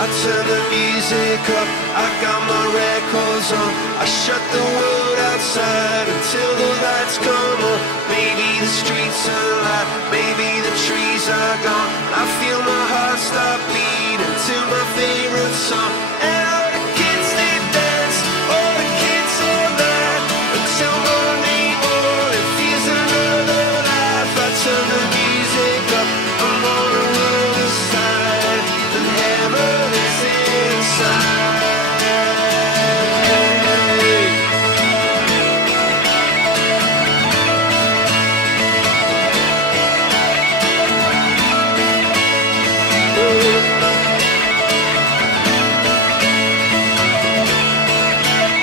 I turn the music up, I got my records on. I shut the world outside until the lights come on. Maybe the streets are alive, maybe the trees are gone. I feel my heart stop beating to my favorite song. And all the kids they dance, all the kids all night, until morning morning feels another life. I turn the music up, I'm on the other side, and heaven is inside.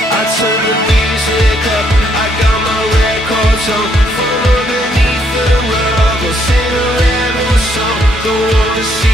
I turn the music up, I got my records on. From underneath the rug, I'll sing a rebel song. Don't want to see